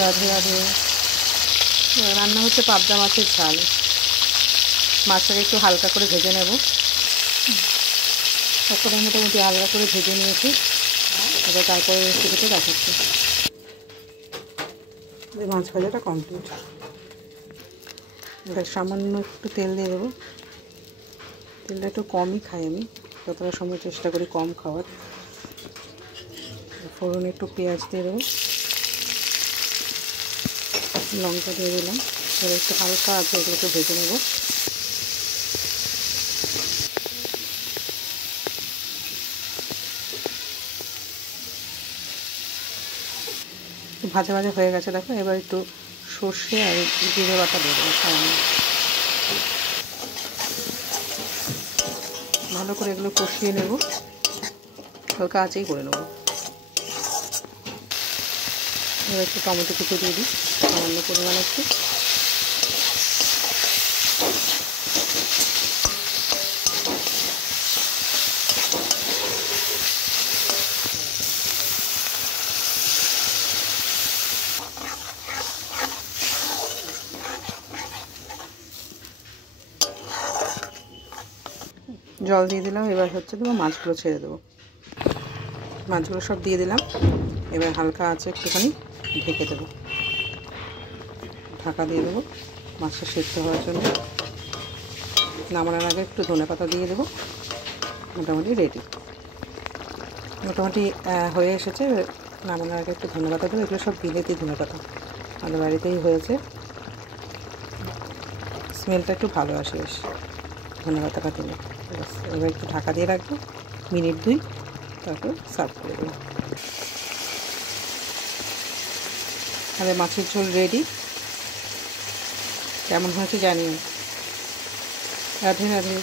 রাধে রাধে। রান্না হচ্ছে পাবদা মাছের ঝাল। মাছটাকে একটু হালকা করে ভেজে নেব। তারপরে মোটামুটি হালকা করে ভেজে নিয়েছি। এবার তারপরে রেসিপিটা দেখাচ্ছি। মাছ ভাজাটা কমপ্লিট। এবার সামান্য একটু তেল দিয়ে দেবো। তেলটা একটু কমই খাই আমি, যতটা সময় চেষ্টা করি কম খাওয়ার। ফোড়নে একটু পেঁয়াজ দিয়ে দেবো, লঙ্কা দিয়ে দিলাম। এবার একটু হালকা আছে এগুলোকে ভেজে নেব। ভাজা ভাজা হয়ে গেছে দেখো। এবার একটু সর্ষে আর জিরে বাটা দিয়ে দেবো সামান্য। ভালো করে এগুলো কষিয়ে নেব, হালকা আঁচেই করে নেব। এবার একটু টমেটো কুচি দিয়ে দিই সামান্য পরিমাণে একটু। জল দিয়ে দিলাম। এবার হচ্ছে দেবো মাছগুলো ছেড়ে দেবো। মাছগুলো সব দিয়ে দিলাম। এবার হালকা আছে একটুখানি ঢেকে দেবো, ঢাকা দিয়ে দেবো মাছটা সেদ্ধ হওয়ার জন্য। নামানোর আগে একটু ধনেপাতা দিয়ে দেবো। মোটামুটি রেডি, মোটামুটি হয়ে এসেছে। নামানোর আগে একটু ধনেপাতা দেবো। এগুলো সব বিলেতি ধনেপাতা, আমাদের বাড়িতেই হয়েছে। স্মেলটা একটু ভালো আসে বেশ ধনেপাতাটা দিলে। এবার একটু ঢাকা দিয়ে রাখবো মিনিট 2, তারপর সার্ভ করে দেবো। তাহলে মাছের ঝোল রেডি। কেমন হয়েছে জানিও। রাধে রাধে।